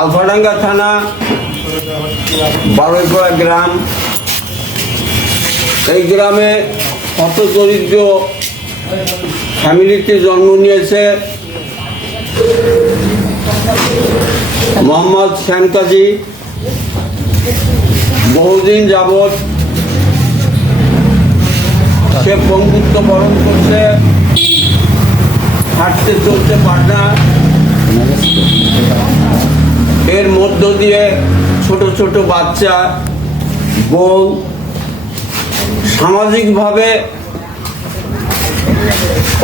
আলফাডাঙ্গা থানা বারৈপাড়া গ্রাম। এই গ্রামে কত দরিদ্র ফ্যামিলিতে জন্ম নিয়েছে মোহাম্মদ শ্যাম কাজী। বহুদিন যাবৎ সে পঙ্গুত্ব বরণ করছে, হাঁটতে চলতে পারে না। এর মধ্য দিয়ে ছোট ছোট বাচ্চা, বউ সামাজিকভাবে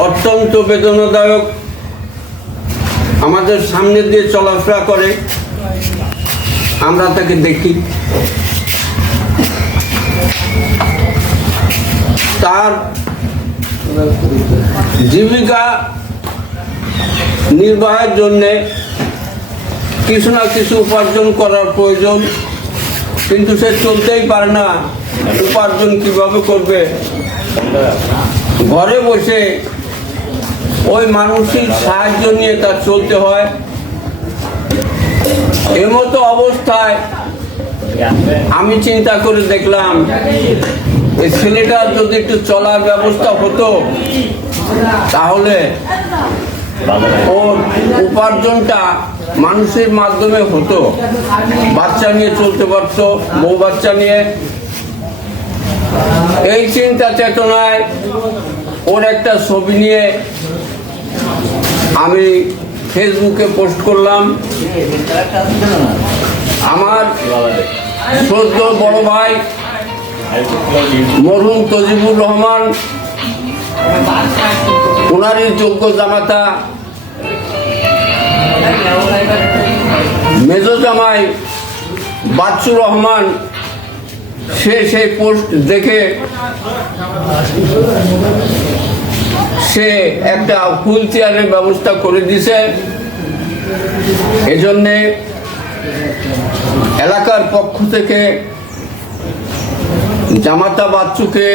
অত্যন্ত বেদনাদায়ক আমাদের সামনে দিয়ে চলাফেরা করে, আমরা তাকে দেখি। তার জীবিকা নির্বাহের জন্যে কিছু না কিছু উপার্জন করার প্রয়োজন, কিন্তু সে চলতেই পারে না। উপার্জন কিভাবে করবে? ঘরে বসে ওই মানসিক সাহায্য নিয়ে তার চলতে হয়। এমতো অবস্থায় আমি চিন্তা করে দেখলাম, এই ছেলেটার যদি একটু চলার ব্যবস্থা হতো তাহলে ওর উপার্জনটা মানুষের মাধ্যমে হতো, বাচ্চা নিয়ে চলতে পারতো, বউ বাচ্চা নিয়ে। এই চিন্তা চেতনায় ওর একটা ছবি নিয়ে আমি ফেসবুকে পোস্ট করলাম। আমার শ্রদ্ধ বড় ভাই মরহুম তজিবুর রহমান, ওনারই যোগ্য জামাতা মেজো জামাই বাচ্চুর রহমান, সে সেই পোস্ট দেখে সে একটা হুইল চেয়ারের ব্যবস্থা করে দিছে। এজন্যে এলাকার পক্ষ থেকে জামাতা বাচ্চুকে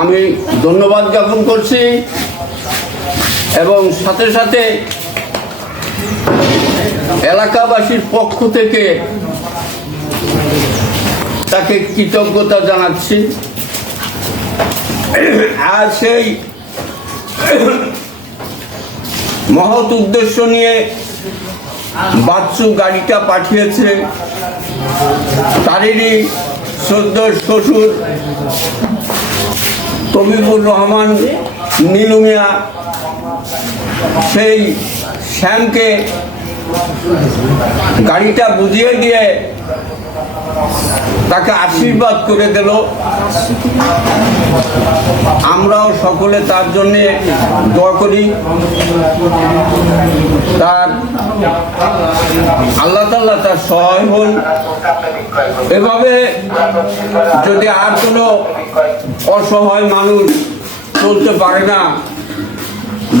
আমি ধন্যবাদ জ্ঞাপন করছি, এবং সাথে সাথে এলাকাবাসীর পক্ষ থেকে তাকে কৃতজ্ঞতা জানাচ্ছি। আর সেই মহৎ উদ্দেশ্য নিয়ে বাচ্চু গাড়িটা পাঠিয়েছে, তারেরই শ্রদ্ধ শ্বশুর তবিবুর রহমান নীলু মিয়া সেই শ্যামকে গাড়িটা বুঝিয়ে দিয়ে তাকে আশীর্বাদ করে দিল। আমরাও সকলে তার জন্যে দোয়া করি। তার আল্লাহ তাআলা তার সহায় হন। এভাবে যদি আর কোনো অসহায় মানুষ চলতে পারে না,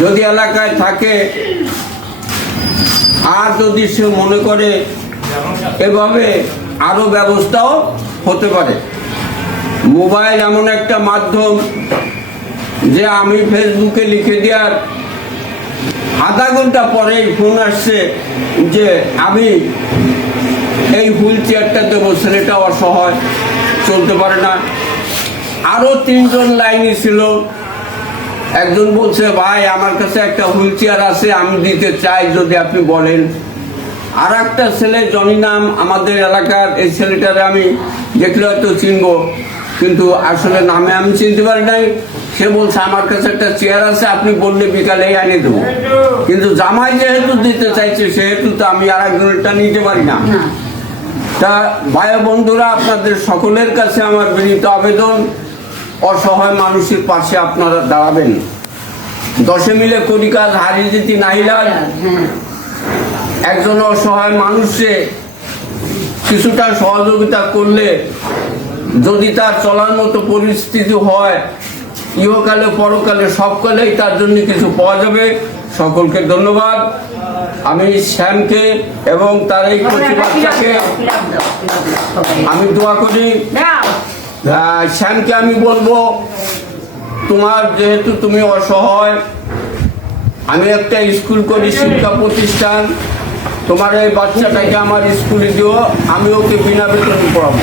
যদি এলাকায় থাকে, আর যদি সে মনে করে, এভাবে আরো ব্যবস্থাও হতে পারে। মোবাইল এমন একটা মাধ্যম যে আমি ফেসবুকে লিখে দেওয়ার আধা ঘন্টা পরেই ফোন আসছে যে আমি এই হুইল চেয়ারটা দেবো, ছেলেটা অসহায়, চলতে পারে না। আরো 3 জন লাইনে ছিল। একজন বলছে, ভাই আমার কাছে একটা হুইল চেয়ার আছে, আমি দিতে চাই যদি আপনি বলেন। আর একটা ছেলে জনি নাম, আমাদের এলাকার, এই ছেলেটারে আমি দেখলে হয়তো চিনবো, কিন্তু আসলে নামে আমি চিনতে পারি নাই। সে বলছে আমার কাছে একটা চেয়ার আছে, আপনি বললে বিকালে এনে দেবো। কিন্তু জামাই যেহেতু দিতে চাইছে সেহেতু তো আমি আর একজনেরটা নিতে পারি না। তা ভাই বন্ধুরা, আপনাদের সকলের কাছে আমার বিনীত আবেদন, অসহায় মানুষের পাশে আপনারা দাঁড়াবেন। 10 মিলে করি কাজ, হারিয়ে যেতে নাইলাম। একজন অসহায় মানুষে কিছুটা সহযোগিতা করলে যদি তার চলার মতো পরিস্থিতি হয়, ইহকালে পরকালে সবকালেই তার জন্য কিছু পাওয়া যাবে। সকলকে ধন্যবাদ। আমি শ্যামকে এবং তার এই কচি বাচ্চাকে আমি দোয়া করি। শ্যামকে আমি বলবো, তোমার যেহেতু তুমি অসহায়, আমি একটা স্কুল করি, শিক্ষা প্রতিষ্ঠান, তোমার এই বাচ্চাটাকে আমার স্কুলে দিও, আমি ওকে বিনা বেতনে পড়াবো।